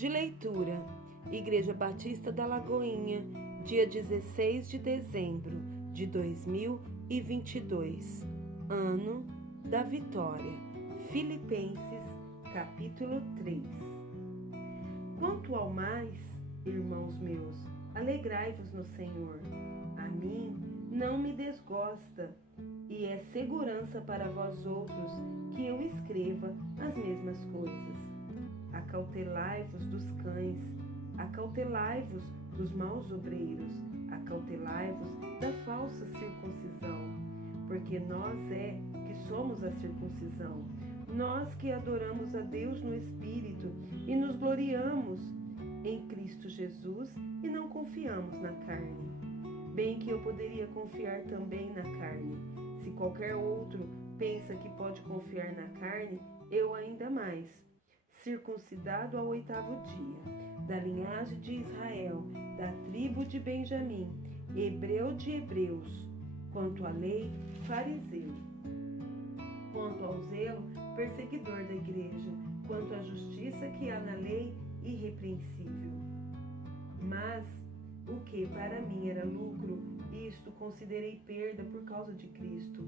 De leitura, Igreja Batista da Lagoinha, dia 16 de dezembro de 2022, ano da vitória. Filipenses, capítulo 3. Quanto ao mais, irmãos meus, alegrai-vos no Senhor. A mim não me desgosta, e é segurança para vós outros que eu escreva as mesmas coisas. Acautelai-vos dos cães, acautelai-vos dos maus obreiros, acautelai-vos da falsa circuncisão, porque nós que somos a circuncisão, nós que adoramos a Deus no Espírito e nos gloriamos em Cristo Jesus e não confiamos na carne. Bem que eu poderia confiar também na carne. Se qualquer outro pensa que pode confiar na carne, eu ainda mais. Circuncidado ao 8º dia, da linhagem de Israel, da tribo de Benjamim, hebreu de hebreus, quanto à lei, fariseu, quanto ao zelo, perseguidor da igreja, quanto à justiça que há na lei, irrepreensível. Mas o que para mim era lucro, isto considerei perda por causa de Cristo.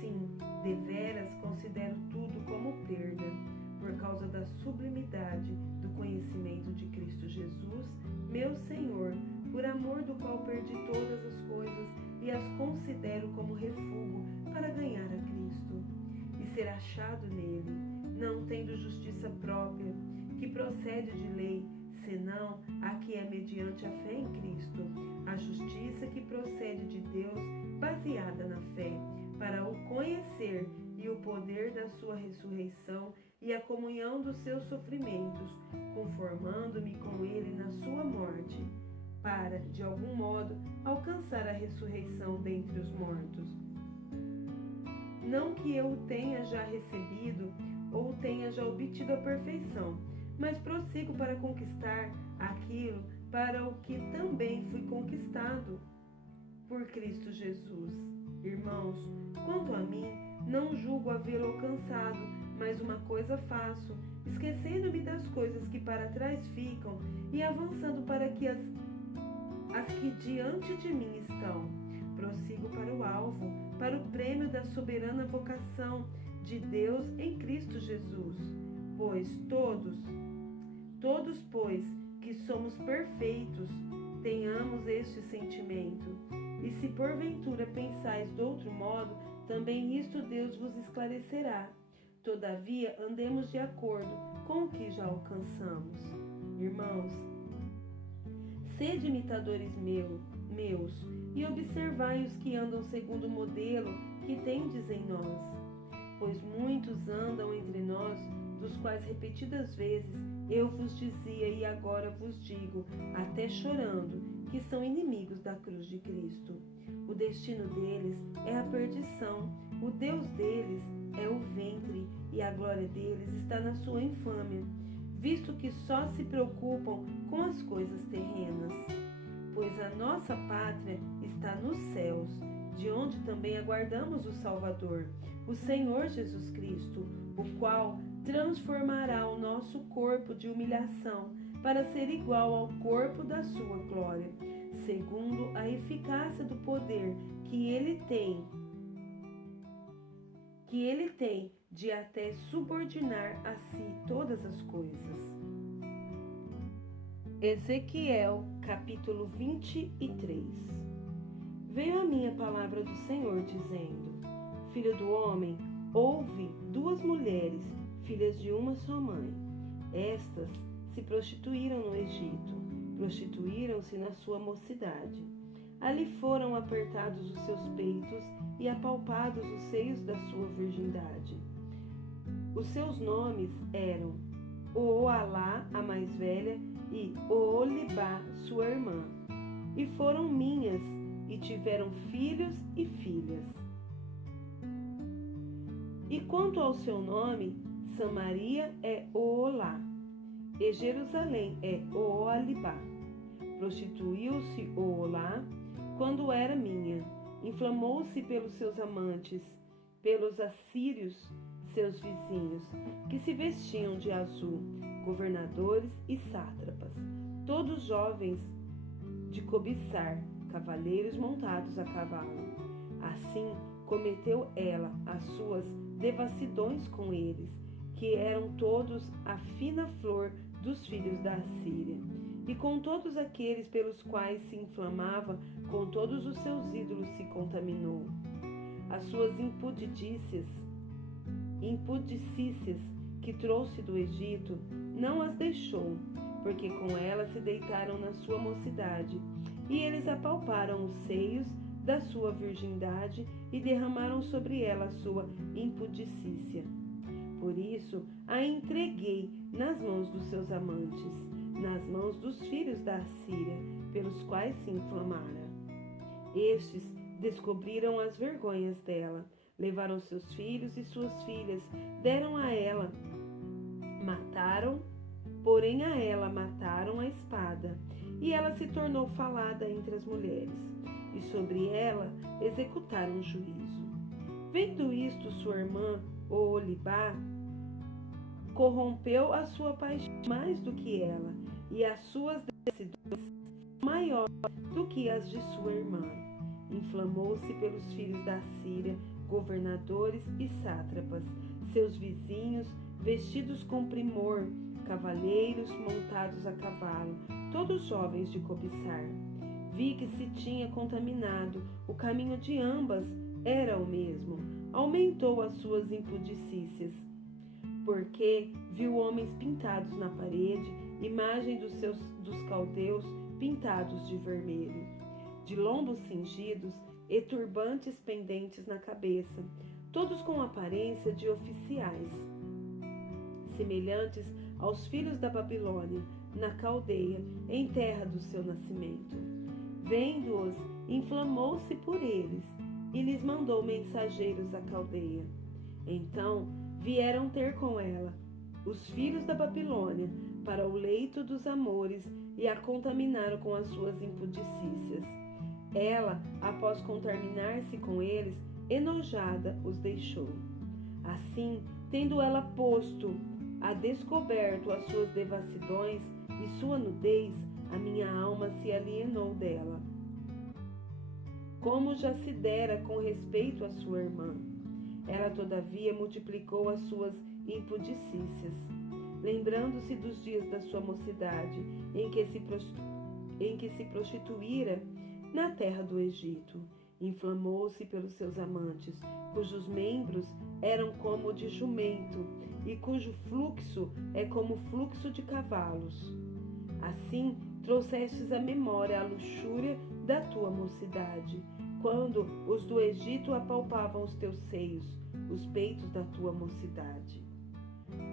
Sim, deveras considero tudo como perda, por causa da sublimidade do conhecimento de Cristo Jesus, meu Senhor, por amor do qual perdi todas as coisas e as considero como refúgio para ganhar a Cristo e ser achado nele, não tendo justiça própria, que procede de lei, senão a que é mediante a fé em Cristo, a justiça que procede de Deus, baseada na fé, para o conhecer e o poder da sua ressurreição e a comunhão dos seus sofrimentos, conformando-me com ele na sua morte, para, de algum modo, alcançar a ressurreição dentre os mortos. Não que eu o tenha já recebido ou tenha já obtido a perfeição, mas prossigo para conquistar aquilo para o que também fui conquistado por Cristo Jesus. Irmãos, quanto a mim, não julgo havê-lo alcançado, mas uma coisa faço, esquecendo-me das coisas que para trás ficam e avançando para que as que diante de mim estão. Prossigo para o alvo, para o prêmio da soberana vocação de Deus em Cristo Jesus. Pois todos, pois, que somos perfeitos, tenhamos este sentimento. E se porventura pensais de outro modo, também isto Deus vos esclarecerá. Todavia, andemos de acordo com o que já alcançamos. Irmãos, sede imitadores meus e observai os que andam segundo o modelo que tendes em nós. Pois muitos andam entre nós, dos quais repetidas vezes eu vos dizia e agora vos digo, até chorando, que são inimigos da cruz de Cristo. O destino deles é a perdição, o Deus deles é o ventre e a glória deles está na sua infâmia, visto que só se preocupam com as coisas terrenas. Pois a nossa pátria está nos céus, de onde também aguardamos o Salvador, o Senhor Jesus Cristo, o qual transformará o nosso corpo de humilhação para ser igual ao corpo da sua glória, segundo a eficácia do poder que ele tem de até subordinar a si todas as coisas. Ezequiel, capítulo 23. Veio a minha palavra do Senhor, dizendo: Filho do homem, ouve 2 mulheres, filhas de uma só mãe. Estas se prostituíram no Egito, prostituíram-se na sua mocidade. Ali foram apertados os seus peitos e apalpados os seios da sua virgindade. Os seus nomes eram Oolá, a mais velha, e Oolibá, sua irmã. E foram minhas, e tiveram filhos e filhas. E quanto ao seu nome, Samaria é Oolá, e Jerusalém é Oolibá. Prostituiu-se Oolá quando era minha, inflamou-se pelos seus amantes, pelos assírios, seus vizinhos, que se vestiam de azul, governadores e sátrapas, todos jovens de cobiçar, cavaleiros montados a cavalo. Assim cometeu ela as suas devassidões com eles, que eram todos a fina flor dos filhos da Assíria, e com todos aqueles pelos quais se inflamava, com todos os seus ídolos se contaminou. As suas impudicícias que trouxe do Egito não as deixou, porque com elas se deitaram na sua mocidade, e eles apalparam os seios da sua virgindade e derramaram sobre ela a sua impudicícia. Por isso a entreguei nas mãos dos seus amantes, nas mãos dos filhos da Assíria, pelos quais se inflamara. Estes descobriram as vergonhas dela, levaram seus filhos e suas filhas, deram a ela, porém a ela mataram a espada, e ela se tornou falada entre as mulheres, e sobre ela executaram juízo. Vendo isto, sua irmã, Oholibá, corrompeu a sua paixão mais do que ela, e as suas decisões maiores do que as de sua irmã. Inflamou-se pelos filhos da Síria, governadores e sátrapas, seus vizinhos, vestidos com primor, cavaleiros montados a cavalo, todos jovens de cobiçar. Vi que se tinha contaminado, o caminho de ambas era o mesmo. Aumentou as suas impudicícias, porque viu homens pintados na parede, imagem dos caldeus pintados de vermelho, de lombos cingidos e turbantes pendentes na cabeça, todos com aparência de oficiais, semelhantes aos filhos da Babilônia, na Caldeia, em terra do seu nascimento. Vendo-os, inflamou-se por eles, e lhes mandou mensageiros à Caldeia. Então vieram ter com ela os filhos da Babilônia para o leito dos amores e a contaminaram com as suas impudicícias. Ela, após contaminar-se com eles, enojada, os deixou. Assim, tendo ela posto a descoberto as suas devassidões e sua nudez, a minha alma se alienou dela, como já se dera com respeito à sua irmã. Ela, todavia, multiplicou as suas impudicícias, lembrando-se dos dias da sua mocidade, em que se prostituíra na terra do Egito. Inflamou-se pelos seus amantes, cujos membros eram como o de jumento, e cujo fluxo é como o fluxo de cavalos. Assim trouxestes à memória a luxúria da tua mocidade, quando os do Egito apalpavam os teus seios, os peitos da tua mocidade.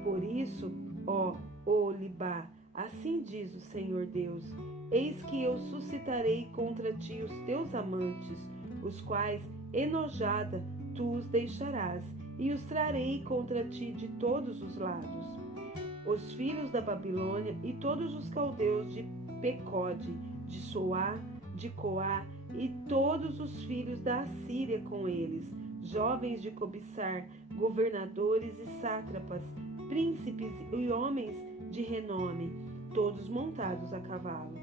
Por isso, ó Oholibá, assim diz o Senhor Deus: eis que eu suscitarei contra ti os teus amantes, os quais, enojada, tu os deixarás, e os trarei contra ti de todos os lados. Os filhos da Babilônia e todos os caldeus de Pecode, de Soá, de Coá, e todos os filhos da Assíria com eles, jovens de cobiçar, governadores e sátrapas, príncipes e homens de renome, todos montados a cavalo,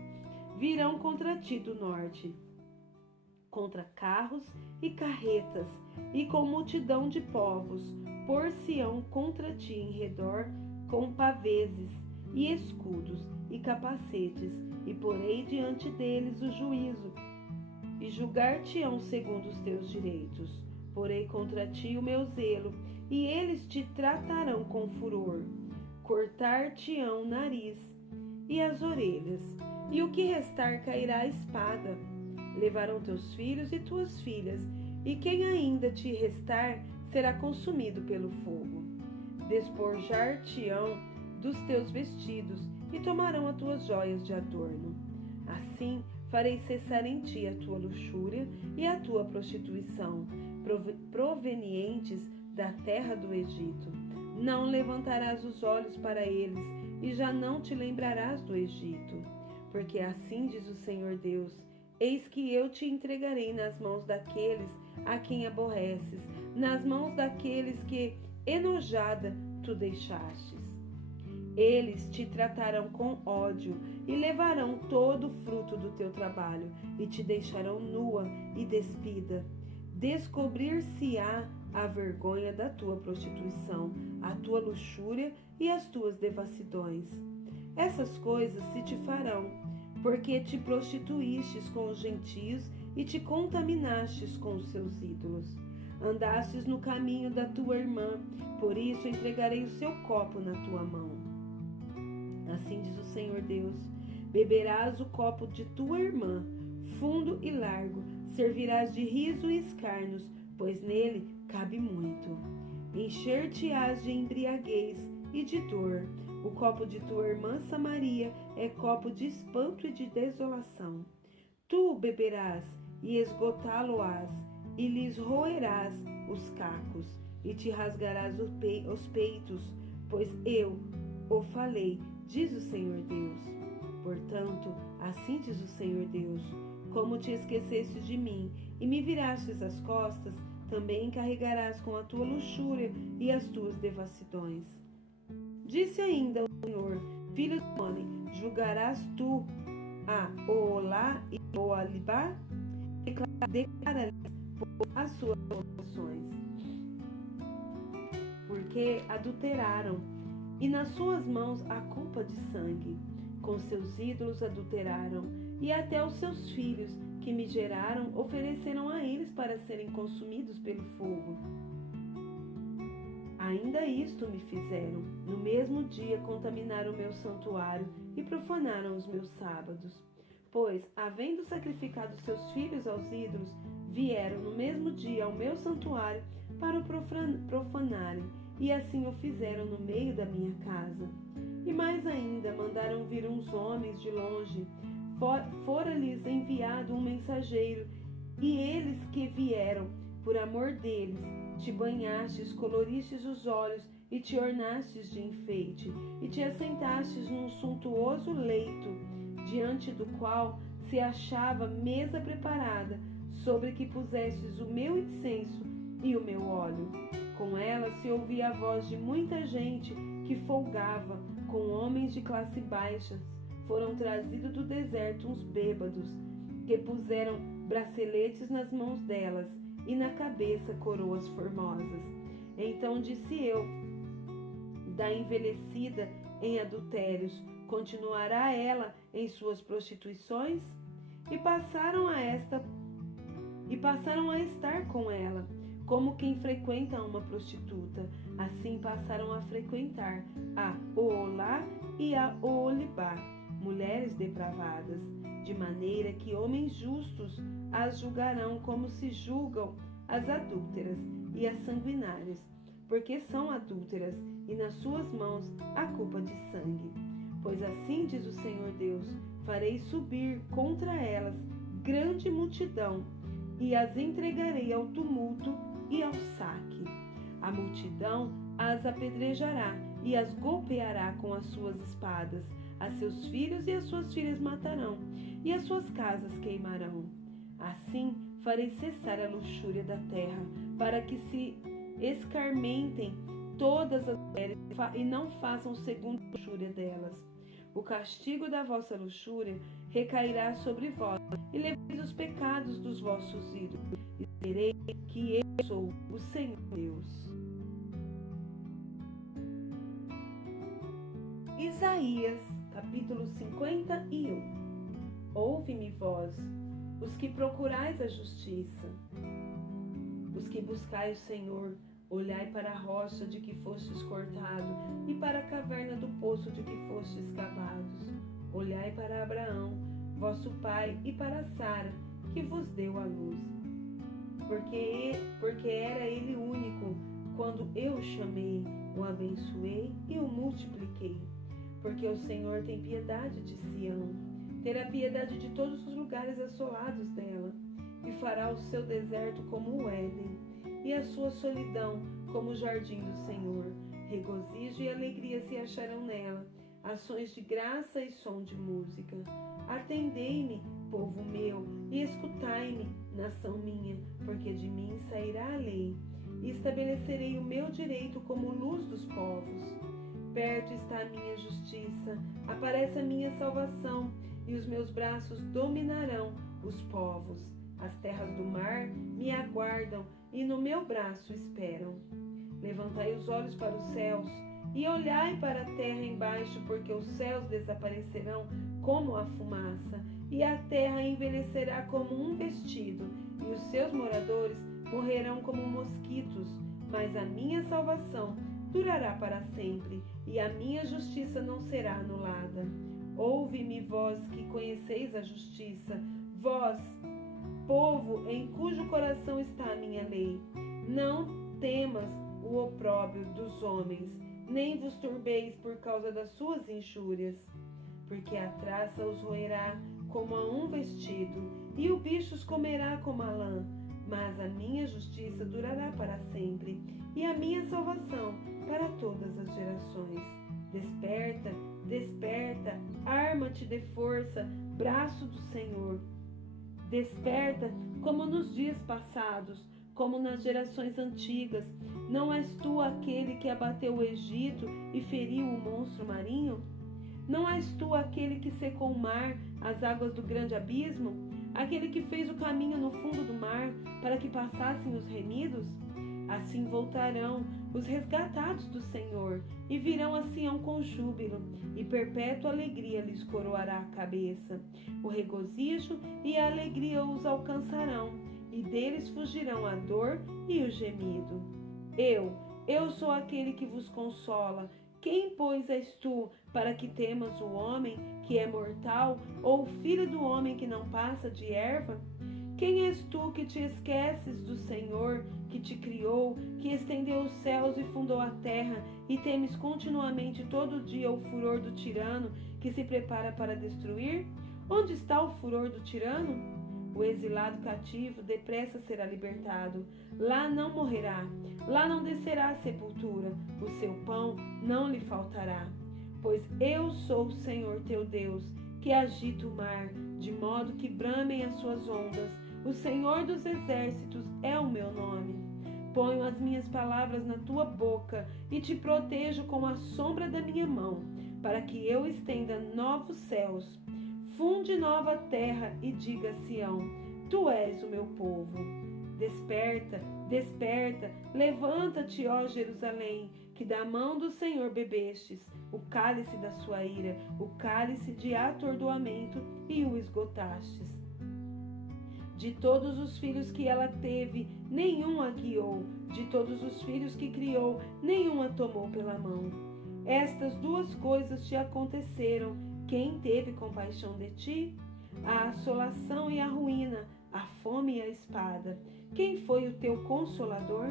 virão contra ti do norte, contra carros e carretas, e com multidão de povos, por-se-ão contra ti em redor, com paveses, e escudos, e capacetes, e porei diante deles o juízo, e julgar-te-ão segundo os teus direitos. Porei contra ti o meu zelo, e eles te tratarão com furor. Cortar-te-ão o nariz e as orelhas, e o que restar cairá a espada. Levarão teus filhos e tuas filhas, e quem ainda te restar será consumido pelo fogo. Despojar-te-ão dos teus vestidos, e tomarão as tuas joias de adorno. Assim farei cessar em ti a tua luxúria e a tua prostituição, provenientes da terra do Egito. Não levantarás os olhos para eles, e já não te lembrarás do Egito. Porque assim diz o Senhor Deus: eis que eu te entregarei nas mãos daqueles a quem aborreces, nas mãos daqueles que, enojada, tu deixastes. Eles te tratarão com ódio e levarão todo o fruto do teu trabalho e te deixarão nua e despida. Descobrir-se-á a vergonha da tua prostituição, a tua luxúria e as tuas devassidões. Essas coisas se te farão, porque te prostituístes com os gentios e te contaminastes com os seus ídolos. Andastes no caminho da tua irmã, por isso entregarei o seu copo na tua mão. Assim diz o Senhor Deus: beberás o copo de tua irmã, fundo e largo, servirás de riso e escárnios, pois nele cabe muito. Encher-te-ás de embriaguez e de dor. O copo de tua irmã Samaria é copo de espanto e de desolação. Tu o beberás e esgotá-lo-ás, e lhes roerás os cacos, e te rasgarás os peitos, pois eu o falei, diz o Senhor Deus. Portanto, assim diz o Senhor Deus: como te esqueceste de mim e me virastes as costas, também carregarás com a tua luxúria e as tuas devassidões. Disse ainda o Senhor: filho do homem, julgarás tu a Oolá e Oolibá? Declara-lhes as suas ações, porque adulteraram, e nas suas mãos a culpa de sangue. Com seus ídolos adulteraram, e até os seus filhos, que me geraram, ofereceram a eles para serem consumidos pelo fogo. Ainda isto me fizeram. No mesmo dia contaminaram o meu santuário e profanaram os meus sábados. Pois, havendo sacrificado seus filhos aos ídolos, vieram no mesmo dia ao meu santuário para o profanarem, e assim o fizeram no meio da minha casa. E mais ainda, mandaram vir uns homens de longe. Fora-lhes enviado um mensageiro, e eles que vieram, por amor deles, te banhastes, coloristes os olhos e te ornastes de enfeite, e te assentastes num suntuoso leito, diante do qual se achava mesa preparada, sobre que pusestes o meu incenso e o meu óleo. Com ela se ouvia a voz de muita gente que folgava, com homens de classe baixa. Foram trazidos do deserto uns bêbados, que puseram braceletes nas mãos delas e na cabeça coroas formosas. Então disse eu: da envelhecida em adultérios, continuará ela em suas prostituições? E passaram a estar com ela, como quem frequenta uma prostituta. Assim passaram a frequentar a Oolá e a Oolibá, mulheres depravadas, de maneira que homens justos as julgarão como se julgam as adúlteras e as sanguinárias, porque são adúlteras, e nas suas mãos a culpa de sangue. Pois assim diz o Senhor Deus: farei subir contra elas grande multidão, e as entregarei ao tumulto e ao saque. A multidão as apedrejará e as golpeará com as suas espadas. A seus filhos e as suas filhas matarão, e as suas casas queimarão. Assim farei cessar a luxúria da terra, para que se escarmentem todas as mulheres e não façam segundo a luxúria delas. O castigo da vossa luxúria recairá sobre vós, e leveis os pecados dos vossos ídolos, e serei que eu sou o Senhor Deus. Isaías, capítulo 51. Ouve-me, vós, os que procurais a justiça, os que buscais o Senhor. Olhai para a rocha de que fostes cortado, e para a caverna do poço de que fostes cavados. Olhai para Abraão, vosso pai, e para Sara, que vos deu a luz. Porque era ele único, quando eu o chamei, o abençoei e o multipliquei. Porque o Senhor tem piedade de Sião, terá piedade de todos os lugares assolados dela, e fará o seu deserto como o Éden, e a sua solidão como o jardim do Senhor. Regozijo e alegria se acharão nela, ações de graça e som de música. Atendei-me, povo meu, e escutai-me, nação minha, porque de mim sairá a lei, e estabelecerei o meu direito como luz dos povos. Perto está a minha justiça, aparece a minha salvação, e os meus braços dominarão os povos. As terras do mar me aguardam e no meu braço esperam. Levantai os olhos para os céus e olhai para a terra embaixo, porque os céus desaparecerão como a fumaça, e a terra envelhecerá como um vestido, e os seus moradores morrerão como mosquitos. Mas a minha salvação durará para sempre, e a minha justiça não será anulada. Ouve-me, vós que conheceis a justiça, vós, povo em cujo coração está a minha lei. Não temas o opróbrio dos homens, nem vos turbeis por causa das suas injúrias, porque a traça os roerá como a um vestido, e o bicho os comerá como a lã. Mas a minha justiça durará para sempre, e a minha salvação para todas as gerações. Desperta, desperta, arma-te de força, braço do Senhor. Desperta como nos dias passados, como nas gerações antigas. Não és tu aquele que abateu o Egito e feriu o monstro marinho? Não és tu aquele que secou o mar, as águas do grande abismo? Aquele que fez o caminho no fundo do mar, para que passassem os remidos? Assim voltarão os resgatados do Senhor, e virão a Sião com júbilo, e perpétua alegria lhes coroará a cabeça. O regozijo e a alegria os alcançarão, e deles fugirão a dor e o gemido. Eu sou aquele que vos consola. Quem, pois, és tu, para que temas o homem que é mortal, ou o filho do homem que não passa de erva? Quem és tu que te esqueces do Senhor, que te criou, que estendeu os céus e fundou a terra, e temes continuamente todo dia o furor do tirano, que se prepara para destruir? Onde está o furor do tirano? O exilado cativo depressa será libertado. Lá não morrerá, lá não descerá à sepultura, o seu pão não lhe faltará. Pois eu sou o Senhor teu Deus, que agita o mar, de modo que bramem as suas ondas. O Senhor dos exércitos é o meu nome. Ponho as minhas palavras na tua boca e te protejo com a sombra da minha mão, para que eu estenda novos céus, funde nova terra e diga a Sião: tu és o meu povo. Desperta, desperta, levanta-te, ó Jerusalém, que da mão do Senhor bebestes o cálice da sua ira, o cálice de atordoamento, e o esgotastes. De todos os filhos que ela teve, nenhum a guiou. De todos os filhos que criou, nenhum a tomou pela mão. Estas duas coisas te aconteceram. Quem teve compaixão de ti? A assolação e a ruína, a fome e a espada. Quem foi o teu consolador?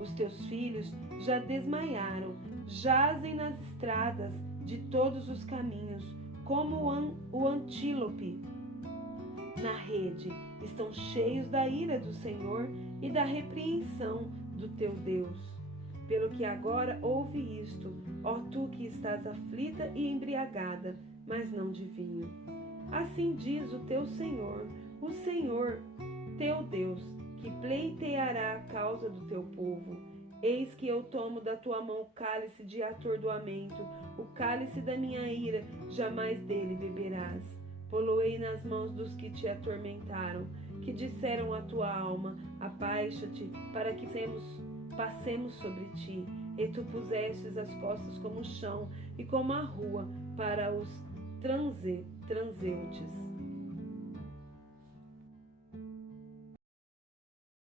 Os teus filhos já desmaiaram, jazem nas estradas de todos os caminhos, como o antílope na rede. Estão cheios da ira do Senhor e da repreensão do teu Deus. Pelo que agora ouve isto, ó tu que estás aflita e embriagada, mas não de vinho. Assim diz o teu Senhor, o Senhor teu Deus, que pleiteará a causa do teu povo. Eis que eu tomo da tua mão o cálice de atordoamento, o cálice da minha ira, jamais dele beberás. Poloei nas mãos dos que te atormentaram, que disseram à tua alma: abaixa-te, para que passemos sobre ti. E tu pusestes as costas como o chão e como a rua para os transeuntes.